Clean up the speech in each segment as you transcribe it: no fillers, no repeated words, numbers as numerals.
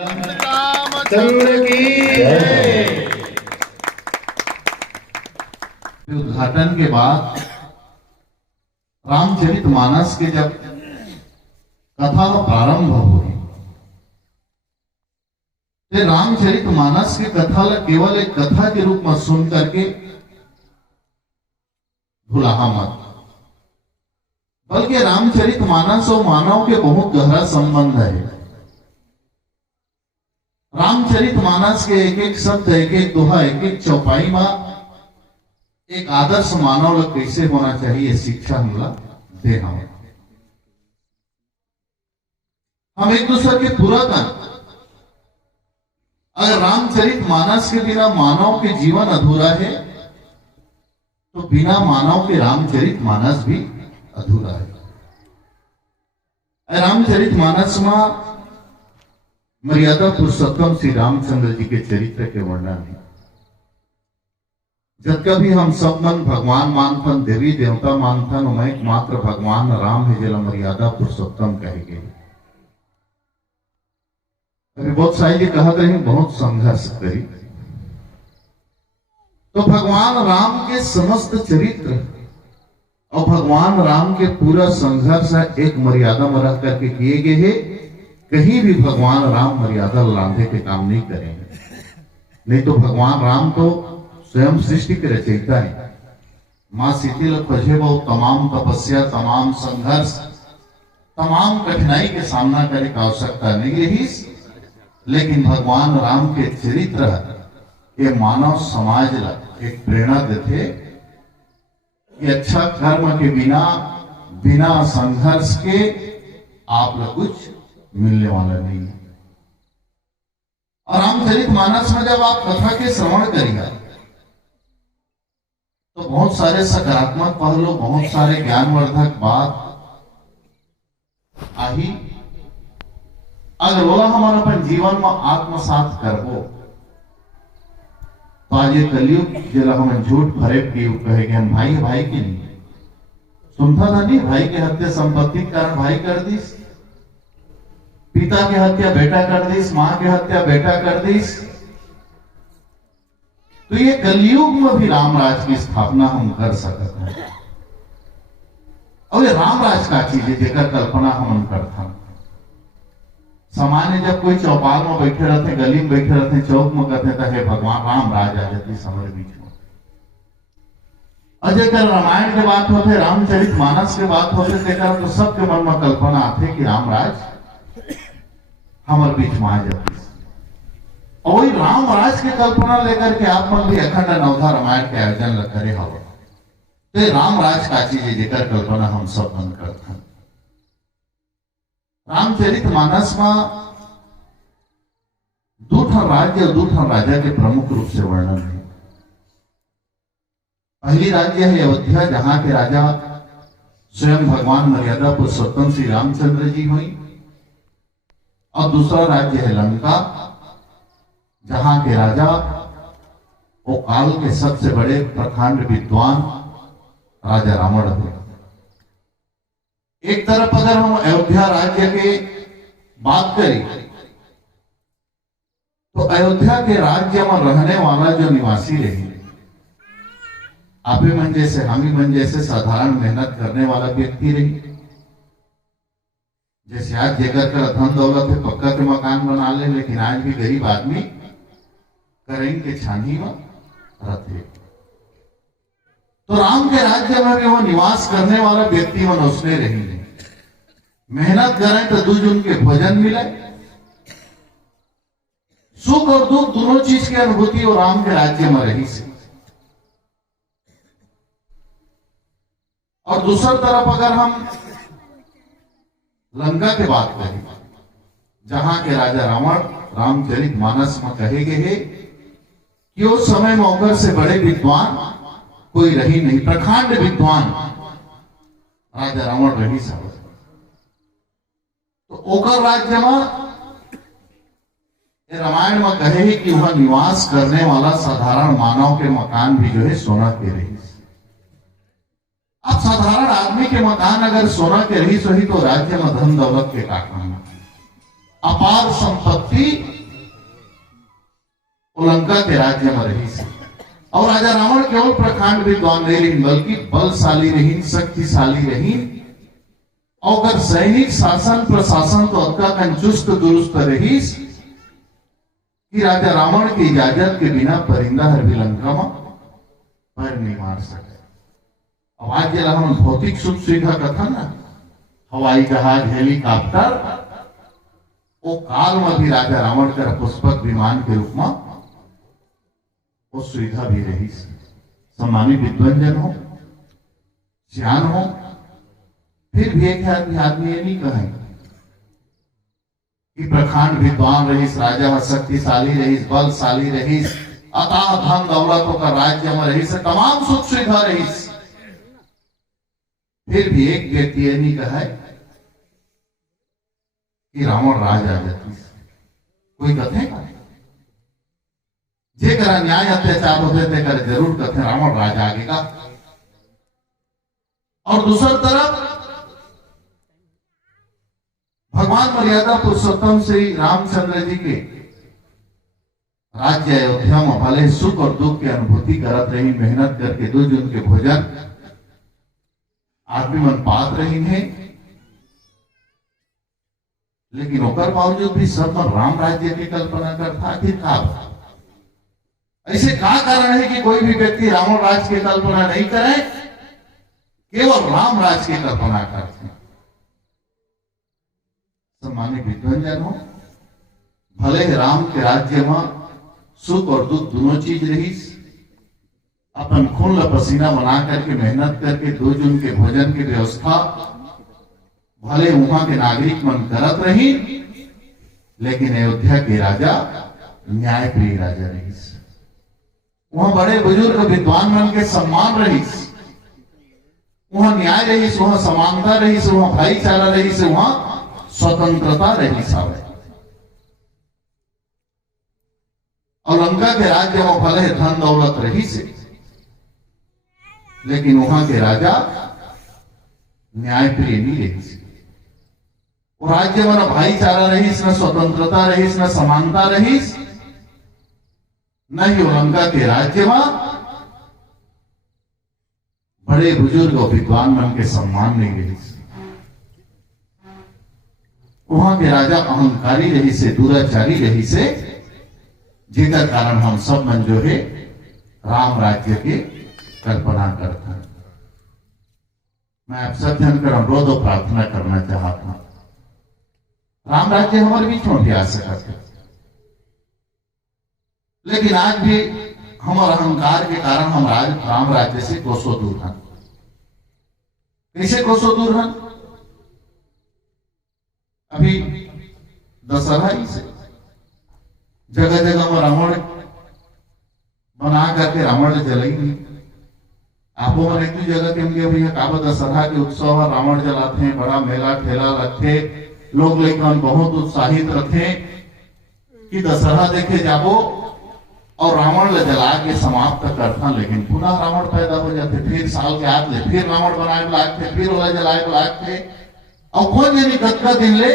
रामचंद्र की उद्घाटन के बाद रामचरितमानस के जब कथा प्रारंभ हुई तो रामचरितमानस की कथा केवल एक कथा के रूप में सुन करके भुलाहा मत, बल्कि रामचरितमानस और मानव के बहुत गहरा संबंध है। रामचरितमानस के एक एक शब्द, एक एक दोहा, एक एक चौपाई में एक आदर्श मानव लोग कैसे होना चाहिए शिक्षा हमला दे। हम एक दूसरे के पूरक हैं। अगर रामचरितमानस के बिना मानव के जीवन अधूरा है तो बिना मानव के रामचरितमानस भी अधूरा है। रामचरितमानस में मर्यादा पुरुषोत्तम श्री रामचंद्र जी के चरित्र के वर्णन है। जब कभी हम सब मन भगवान मानथन, देवी देवता मानथन, मैं मात्र भगवान राम है जिला मर्यादा पुरुषोत्तम कहेंगे। अभी बहुत सारी जी कहा करेंगे बहुत संघर्ष करी तो भगवान राम के समस्त चरित्र और भगवान राम के पूरा संघर्ष एक मर्यादा में रह करके किए गए हैं। कहीं भी भगवान राम मर्यादा लांघे के काम नहीं करेंगे। नहीं तो भगवान राम तो स्वयं सृष्टि के रचयिता है। मां सीतिल खोजे वो तमाम तपस्या, तमाम संघर्ष, तमाम कठिनाई के सामना करने की आवश्यकता नहीं रही, लेकिन भगवान राम के चरित्र ये मानव समाज ला एक प्रेरणा देते कि अच्छा कर्म के बिना संघर्ष के आप लोग कुछ मिलने वाला नहीं है। और रामचरितमानस में जब आप कथा के श्रवण करिएगा तो बहुत सारे सकारात्मक पहलू, बहुत सारे ज्ञानवर्धक बात आई। अगर बोला हम अपन जीवन में आत्मसात करबो तो आज ये कलयुग जिला हम झूठ भरे कहेंगे हम भाई भाई की नहीं सुनता था नहीं, भाई के हत्या संपत्ति के कारण भाई कर दीस, पिता की हत्या बेटा कर दीस, मां की हत्या बेटा कर दीस। तो ये कलयुग में भी रामराज की स्थापना हम कर सकते हैं। और ये रामराज का चीज है जेकर कल्पना हम करता। सामान्य जब कोई चौपाल में बैठे रहते, गली में बैठे रहते, चौक में कहते तो हे भगवान राम राज आ जाती समर बीच में। और जेकर रामायण के बात होते, रामचरितमानस के बात होते, तो सबके मन में कल्पना आते कि रामराज हमारे बीच में आ जाती। और रामराज की कल्पना लेकर के आप मन भी अखंड नवधा रामायण के आयोजन करे हो तो रामराज का चीज है जेकर कल्पना हम सब मन करते हैं। रामचरितमानस में दूठन राज्य और दूठन राजा के प्रमुख रूप से वर्णन है। पहली राज्य है अयोध्या, जहां के राजा स्वयं भगवान मर्यादा पुरुषोत्तम श्री रामचंद्र जी हुई। और दूसरा राज्य है लंका, जहां के राजा वो काल के सबसे बड़े प्रखंड विद्वान राजा रावण हुए। एक तरफ अगर हम अयोध्या राज्य के बात करें तो अयोध्या के राज्य में रहने वाला जो निवासी रहे, आप ही मन जैसे हम ही मन जैसे साधारण मेहनत करने वाला व्यक्ति रही। जैसे आज जेकर कर धन दौलत है पक्का के मकान बना ले, लेकिन आज भी गरीब आदमी करेंगे के छानी में रहते। तो राम के राज्य में भी वो निवास करने वाला व्यक्ति मन उसने रही है। मेहनत करें तो दूज उनके भोजन मिले, सुख और दुख दोनों चीज की अनुभूति वो राम के राज्य में रही से। और दूसरी तरफ अगर हम लंका की बात करें, जहां के राजा रावण रामचरितमानस में कहे गए हैं कि उस समय में ओकर से बड़े विद्वान कोई रही नहीं, प्रखंड विद्वान राजा रावण रही सब। तो ओकर राज्य में रामायण में कहे है कि वह निवास करने वाला साधारण मानव के मकान भी जो है सोना के रही। अब साधारण आदमी के मकान अगर सोना के रही सही तो राज्य में धन दौलत के काटना। अपार संपत्ति लंका के राज्य में रही से। और राजा रावण केवल प्रखंड विद्वान नहीं रही, बल्कि बलशाली रही, शक्तिशाली रही। और अगर सैनिक शासन प्रशासन तो अक्का चुस्त दुरुस्त रही कि राजा रावण की इजाजत के बिना परिंदा हर भी लंका में पैर नहीं मार सके। अब आज जला हम भौतिक सुख सुविधा कथा ना, हवाई जहाज, हेलीकॉप्टर, वो काल में भी राजा रावण का पुष्पक विमान के रूप में वो सुविधा भी रही। सम्मानित विद्वंजन हो, सियान हो, फिर भी एक आदमी ये नहीं कहे कि प्रखंड विद्वान रहीस, राजा शक्तिशाली रहीस, बलशाली रहीस, अताह धन दौलतों का राज्य में रहीस, तमाम सुख सुविधा रहीस, फिर भी एक व्यक्ति ये नहीं कहे कि रावण राज आ जाती। कोई कथे का जे करा न्याय अत्याचार होते थे कर जरूर कथे रावण राज आगेगा। और दूसरी तरफ भगवान मर्यादा पुरुषोत्तम श्री रामचंद्र जी के राज्य अयोध्या में भले सुख और दुख की अनुभूति करत रही, मेहनत करके दो जन के भोजन आदमी मन पात रही है, लेकिन ओकर बावजूद भी सब मन राम राज्य की कल्पना करता। आखिर का ऐसे क्या कारण है कि कोई भी व्यक्ति रावण राज की कल्पना नहीं करे, केवल राम राज की कल्पना करते हैं। सम्मानित विद्वंजन हो, भले राम के राज्य में सुख और दुख दोनों चीज रही, अपन खून पसीना बना करके मेहनत करके दो जन के भोजन की व्यवस्था भले वहां के नागरिक मन करत रही, लेकिन अयोध्या के राजा न्यायप्रिय राजा रही। वहां बड़े बुजुर्ग विद्वान मन के सम्मान रही, वहां न्याय रही, वहां समानता रही, वहां भाईचारा रही, वहां स्वतंत्रता रही सावे। और लंका के राज्य में भले धन दौलत रही से, लेकिन वहां के राजा न्यायप्रिय नहीं रही से। वो राज्य में न भाईचारा रही, न स्वतंत्रता रही, न समानता रही, न ही लंका के राज्य में बड़े बुजुर्ग और विद्वान मन के सम्मान नहीं रही। वहां के राजा अहंकारी रही से, दुराचारी रही से, जिनका कारण हम सब मन जो है राम राज्य के कल्पना करते हैं। मैं आप सब जन कर अनुरोध और प्रार्थना करना चाहता हूं, राम राज्य हमारे बीच में भी आ सकते, लेकिन आज भी हमारे अहंकार के कारण हम राम राज्य से कोसों दूर हैं। कैसे कोसों दूर हैं? अभी दशहरा ही से जगह जगह में रावण बना करके रावण जलाई। आपो मन एक जगह के भैया काबा दशहरा के उत्सव रावण जलाते हैं, बड़ा मेला ठेला लगते, लोग लेकिन बहुत उत्साहित रखे कि दशहरा देखे जाबो और रावण ले जला के समाप्त करता, लेकिन पुनः रावण पैदा हो जाते, फिर साल के आग ले फिर रावण बनाए लागते, फिर ओला जलाए लागते, और कौन जानी कतका दिन ले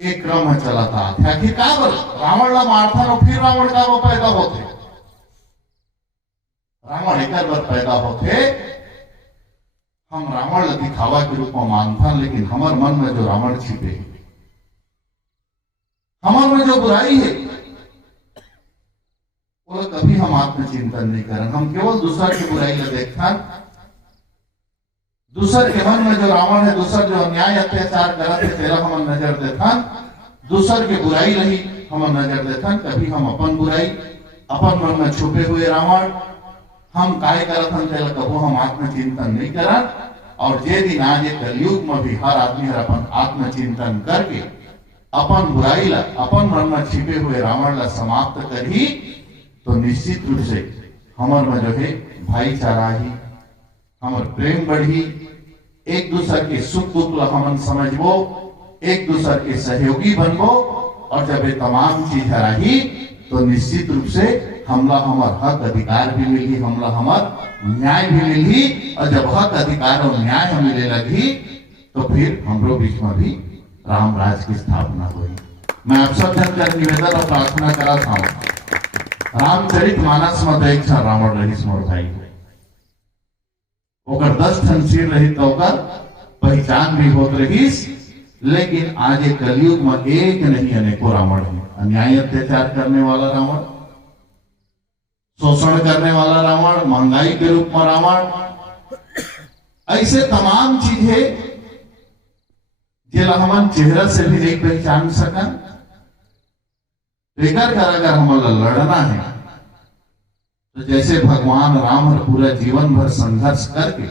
एक क्रम चलाता था कि का रावण ला मारता और फिर रावण का वो पैदा होते। रावण एक बार पैदा होते, हम रावण दिखावा के रूप में मानता, लेकिन हमारे मन में जो रावण छिपे, हमारे में जो बुराई है, वो कभी हम आत्मचिंतन नहीं करें। हम केवल दूसरा की बुराई ले देखता, दूसर के मन में जो रावण है, दूसर जो अन्याय अत्याचार करते तेरा हम नजर देता, दूसर के बुराई नहीं हम नजर देता। कभी हम अपन बुराई, अपन मन में छुपे हुए रावण हम काय करत हम तेरा कबो हम आत्मचिंतन नहीं करा। और जे दिन आज ये कलयुग में भी हर आदमी हर अपन आत्मचिंतन करके अपन बुराई ला, अपन मन में छिपे हुए रावण ला समाप्त करी, तो निश्चित रूप से हमार में जो है भाईचारा ही, हमार प्रेम बढ़ी, एक दूसरे के सुख दुख ला हमन समझबो, एक दूसरे के सहयोगी बनबो, और जब ये तमाम चीज रही तो निश्चित रूप से हमला हमार हक अधिकार भी मिली, हमला हमार न्याय भी मिली। और जब हक अधिकार और न्याय मिले लगी तो फिर हमरो बीच में भी राम राज की स्थापना हुई। मैं आप सब जन कर निवेदन और प्रार्थना करा था, रामचरित मानस में एक रावण रहीस मोर भाई, ओकर 10 ठन सिर रही तो ओकर पहचान भी होत रहीस। लेकिन आज एक कलयुग में एक नहीं अनेकों रावण है। अन्याय अत्याचार करने वाला रावण, शोषण करने वाला रावण, महंगाई के रूप में रावण, ऐसे तमाम चीजें जिला हम चेहरा से भी नहीं पहचान सका। बेकार कर अगर हमारा लड़ना है तो जैसे भगवान राम पूरा जीवन भर संघर्ष करके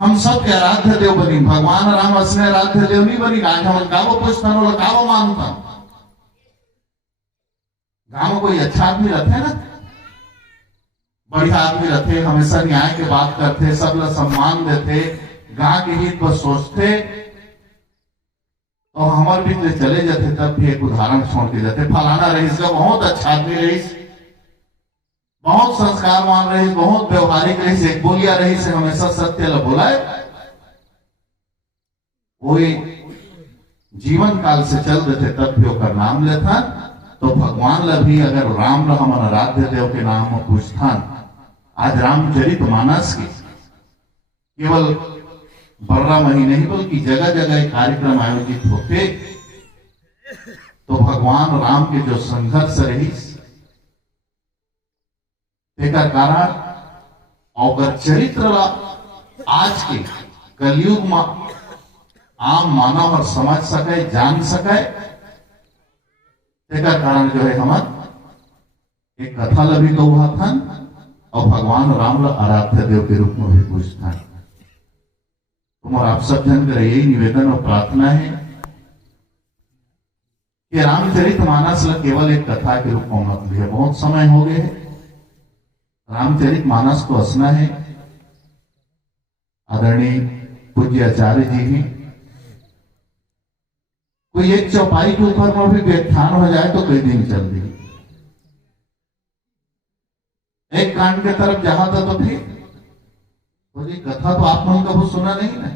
हम सब के आराध्य देव बनी, भगवान राम असने आराध्य देव नहीं बनी। आज हम गावो पूछता गावो मानता, गांव में कोई अच्छा आदमी रहते ना, बढ़िया आदमी रहते, हमेशा न्याय की बात करते, सब लोग सम्मान देते, गांव के हित पर सोचते, तो हमारे बीच चले जाते। तब भी एक उदाहरण छोड़ के जाते, फलाना रहीस का बहुत अच्छा आदमी रहीस, बहुत संस्कारवान रहीस, बहुत व्यवहारिक रहीस, एक बोलिया रहीस, हमेशा सत्य ल बोलाए। कोई जीवन काल से चल देते तब भी ओकर नाम लेता। तो भगवान ला भी अगर राम ला हम आराध्य देव के नाम में पूछतान, आज रामचरित मानस की केवल बर्रा में ही नहीं बल्कि जगह जगह कार्यक्रम आयोजित होते। तो भगवान राम के जो संघर्ष रही कारण और चरित्र आज के कलयुग में आम मानव और समझ सके, जान सके, कारण जो है हम एक कथा लभी कौहा था और भगवान राम ला आराध्य देव के रूप में भी पूछता। तुम्हारा आप सब जन कर यही निवेदन और प्रार्थना है कि रामचरित मानस ला केवल एक कथा के रूप में मत लिया। बहुत समय हो गए, रामचरित मानस को हंसना है। आदरणीय पूज्य आचार्य जी भी कोई एक चौपाई के ऊपर में भी व्याख्यान हो जाए तो कई दिन चल दी, एक कांड के तरफ जहां था तो फिर बोली कथा तो आप लोगों कभी सुना नहीं ना।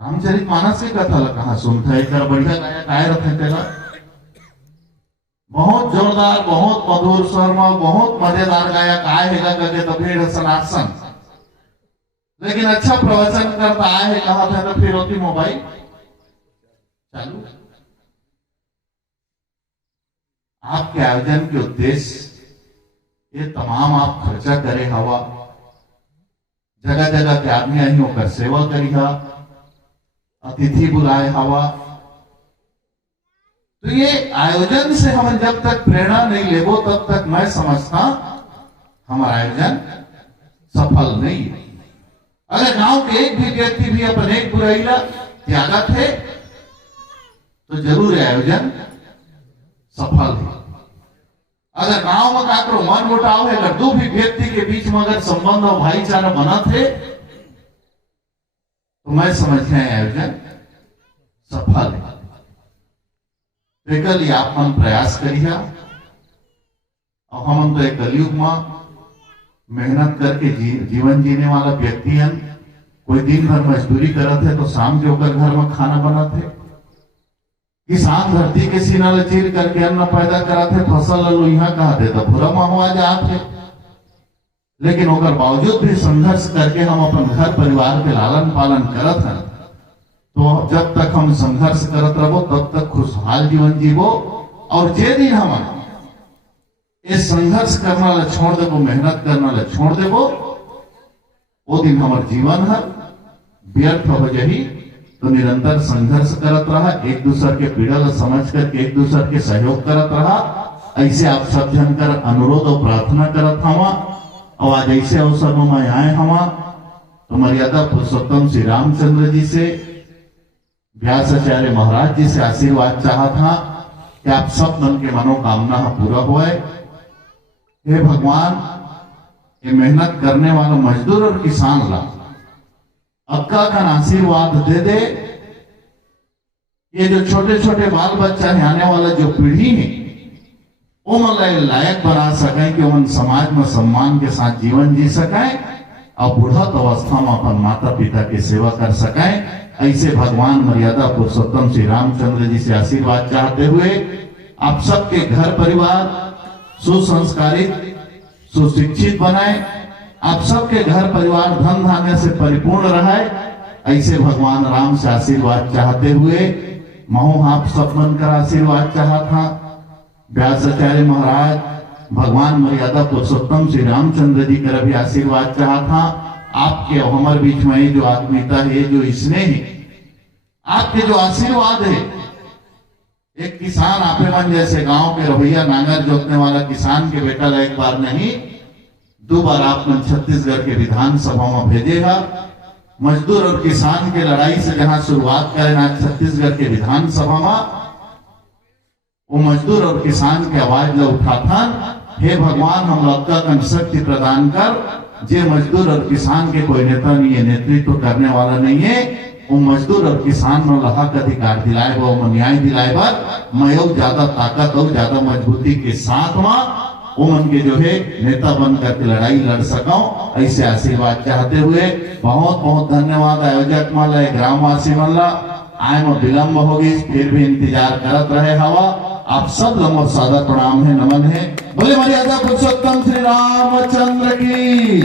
रामचरित मानस की कथा ला कहा सुनता है, एक बढ़िया गाया गाय रखे तेरा, बहुत जोरदार, बहुत मधुर स्वर में, बहुत मजेदार गाया काय है करके तो फिर सनासन, लेकिन अच्छा प्रवचन करता आए है कहा था तो फिर होती मोबाइल चालू। आपके आयोजन के उद्देश्य ये तमाम आप खर्चा करे हवा, जगह जगह के आदमी आई होकर सेवा करी हा, अतिथि बुलाए हवा। तो ये आयोजन से हम जब तक प्रेरणा नहीं लेबो तब तक मैं समझता हमारा आयोजन सफल नहीं है। अगर गांव के एक भी व्यक्ति भी अपन एक बुराई ला त्यागत है तो जरूर आयोजन सफल है। अगर गांव में काकरो मन मुटाव है, अगर दो भी व्यक्ति के बीच में अगर संबंध और भाईचारा बना थे तो मैं समझते हैं आयोजन सफल है। कल आप मन प्रयास करिए और हम तो एक कलयुग में मेहनत करके जीवन जीने वाला व्यक्ति हैं। कोई दिन भर मजदूरी करते है तो शाम के होकर घर में खाना बनाते, किसान धरती के सीना ले चीर करके अन्न पैदा कराते, फसल लोहिया कहते तो पूरा महुआ जाते। लेकिन ओकर बावजूद भी संघर्ष करके हम अपन घर परिवार के लालन पालन करत हैं। तो जब तक हम संघर्ष करत रहो तब तक खुशहाल जीवन जीवो, और जे दिन हम इस संघर्ष करना ला छोड़ देवो, मेहनत करना ला छोड़ देवो, वो दिन हमारे जीवन है व्यर्थ हो जाही। तो निरंतर संघर्ष करत रहा, एक दूसरे के पीड़ा ला समझ करके एक दूसरे के सहयोग करत रहा। ऐसे आप सब जन कर अनुरोध और प्रार्थना करत हवा। और आज ऐसे अवसर में मैं आए हवा तो मर्यादा पुरुषोत्तम श्री रामचंद्र जी से, व्यासाचार्य महाराज जी से आशीर्वाद चाहा था कि आप सब मन के मनोकामना पूरा हुए। हे भगवान, ये मेहनत करने वाला मजदूर और किसान ला अक्का का आशीर्वाद दे दे। ये जो छोटे छोटे बाल बच्चा है, आने वाला जो पीढ़ी है, वो मतलब लायक बना सके कि उन समाज में सम्मान के साथ जीवन जी सके और बुढ़त अवस्था में अपन माता पिता की सेवा कर सके। ऐसे भगवान मर्यादा पुरुषोत्तम श्री रामचंद्र जी से आशीर्वाद चाहते हुए आप सबके घर परिवार सुसंस्कारित सुशिक्षित बनाए, आप सबके घर परिवार धन धान्य से परिपूर्ण रहे, ऐसे भगवान राम से आशीर्वाद चाहते हुए महू आप सब बनकर आशीर्वाद चाहा था। व्यासाचार्य महाराज भगवान मर्यादा पुरुषोत्तम श्री रामचंद्र जी का भी आशीर्वाद चाहा था। आपके और हमारे बीच में जो आत्मीयता है, जो स्नेह है, आपके जो आशीर्वाद है, एक किसान आपे मन जैसे गांव के रवैया नांगर जोतने वाला किसान के बेटा एक बार नहीं 2 बार आपने छत्तीसगढ़ के विधानसभा में भेजेगा। मजदूर और किसान के लड़ाई से जहां शुरुआत करें आज छत्तीसगढ़ के विधानसभा में, वो मजदूर और किसान की आवाज ला उठा था, हे भगवान हम लोग का शक्ति प्रदान कर, जे मजदूर और किसान के कोई नेता नहीं है, नेतृत्व करने वाला नहीं है, वो मजदूर और किसान में हक अधिकार दिलाए वो न्याय दिलाए बार मैं ज्यादा ताकत और ज्यादा मजबूती के साथ में वो मन के जो है नेता बन करके लड़ाई लड़ सकाऊं, ऐसे आशीर्वाद चाहते हुए बहुत बहुत धन्यवाद आयोजक माला ग्रामवासी माला। आए में विलम्ब हो गई, फिर भी इंतजार करत रहे हवा। आप सब लोगों सादा प्रणाम है, नमन है। बोले मर्यादा पुरुषोत्तम श्री रामचंद्र की।